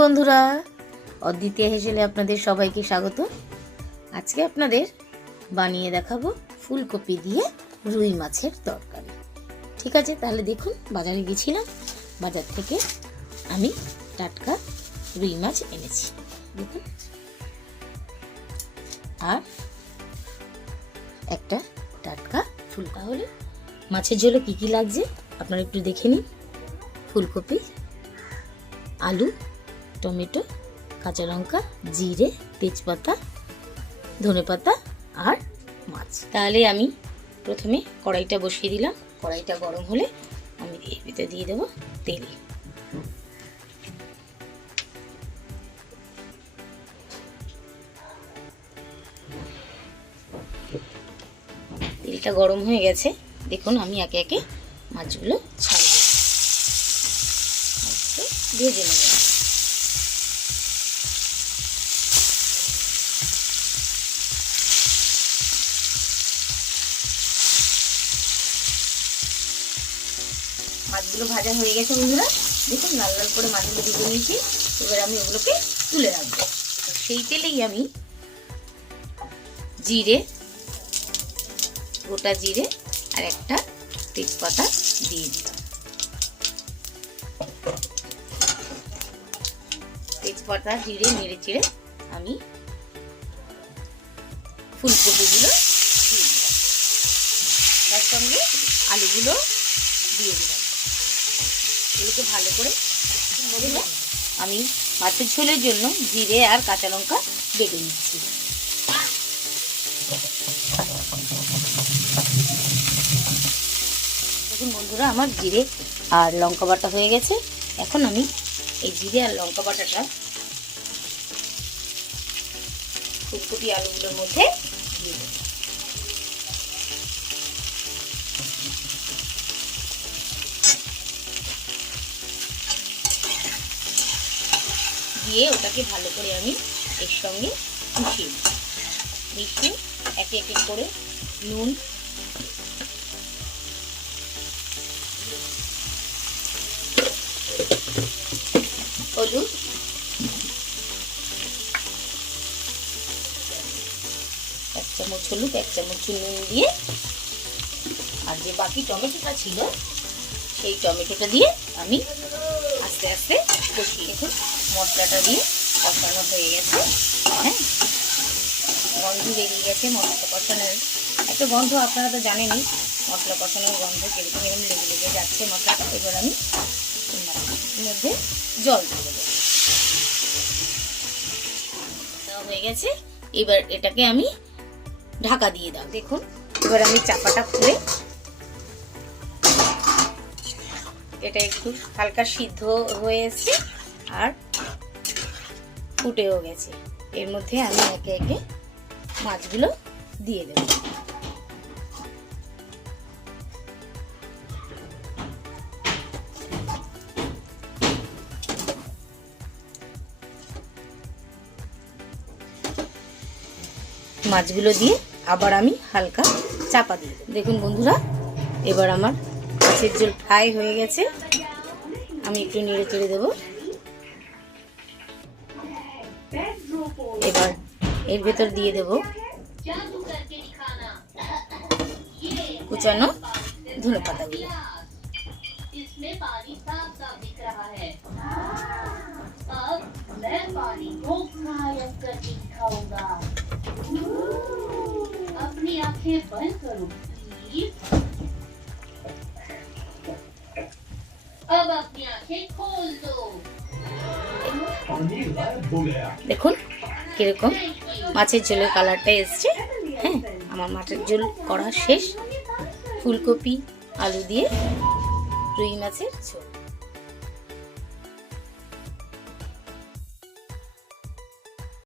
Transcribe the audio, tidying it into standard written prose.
বন্ধুরা, অদ্বিতীয় হেসেলে আপনাদের সবাইকে স্বাগত। আজকে আপনাদের বানিয়ে দেখাবো ফুলকপি দিয়ে রুই মাছের তরকারি। ঠিক আছে, তাহলে দেখুন, বাজারে গেছিলাম, বাজার থেকে আমি টাটকা রুই মাছ এনেছি, দেখুন, আর একটা টাটকা ফুল। তাহলে মাছের ঝোলে কি কি লাগছে আপনারা একটু দেখে নিন। ফুলকপি, আলু, টমেটো, কাঁচা লঙ্কা, জিরে, তেজপাতা, ধনেপাতা আর মাছ। তাহলে আমি প্রথমে কড়াইটা বসিয়ে দিলাম। কড়াইটা গরম হলে আমি এর ভিতরে দিয়ে দেবো তেল। তেলটা গরম হয়ে গেছে, দেখুন আমি একে একে মাছগুলো ছাড়ব, ভেজে নেব। মাছগুলো ভাজা হয়ে গেছে বন্ধুরা, দেখুন লাল লাল করে মাছগুলো ভেজে নিয়েছি। এবার আমি ওগুলোকে তুলে রাখবো। সেই তেলেই আমি জিরে, গোটা জিরে আর একটা তেজপাতা দিয়ে দিলাম। তেজপাতা জিরে নেড়ে চেড়ে আমি ফুলকপিগুলো দিয়ে দিলাম, তার সঙ্গে আলুগুলো দিয়ে দিলাম। এগুলোকে ভালো করে আমি মাছের ঝোলের জন্য জিরে আর কাঁচা লঙ্কা বেটে নিচ্ছি। দেখুন বন্ধুরা, আমার জিরে আর লঙ্কা বাটা হয়ে গেছে। এখন আমি এই জিরে আর লঙ্কা বাটাটা ফুলকপি আলুগুলোর মধ্যে দিয়ে দেব। দিয়ে ওটাকে ভালো করে আমি এর সঙ্গে মিশিয়ে একে একে করে নুন, হলুদ, এক চামচ হলুদ, এক চামচ নুন দিয়ে, আর যে বাকি টমেটোটা ছিল সেই টমেটোটা দিয়ে আমি আস্তে আস্তে কষিয়ে। দেখুন মশলাটা দিয়ে কষানো হয়ে গেছে। হ্যাঁ, গন্ধ বেরিয়ে গেছে মশলা কষানোর একটা গন্ধ। আপনারা তো জানেনই মশলা কষানোর গন্ধ কিরকম এরকম লেগে লেগে যাচ্ছে মশলাটা। এবার আমি মধ্যে জল দিয়ে দেবো। হয়ে গেছে, এবার এটাকে আমি ঢাকা দিয়ে দাও। দেখুন এবার আমি চাপাটা খুলে এটা একটু হালকা সিদ্ধ হয়ে এসেছে আর ফুটেও গেছে। এর মধ্যে আমি একে একে মাছগুলো দিয়ে দেব। মাছগুলো দিয়ে আবার আমি হালকা চাপা দিয়ে দেব। দেখুন বন্ধুরা, এবার আমার মাছের ঝোল ফ্রাই হয়ে গেছে। আমি একটু নেড়ে চেড়ে দেবো। এবার এর ভেতর দিয়ে দেব কুচানো ধনেপাতাগুলো। अपनी आंखें बंद करो प्लीज। अब अपनी आंखें खोल दो। দেখুন কিরকম মাছের ঝোলের কালারটা এসছে। হ্যাঁ, আমার মাছের ঝোল করা শেষ। ফুলকপি আলু দিয়ে রুই মাছের ঝোল।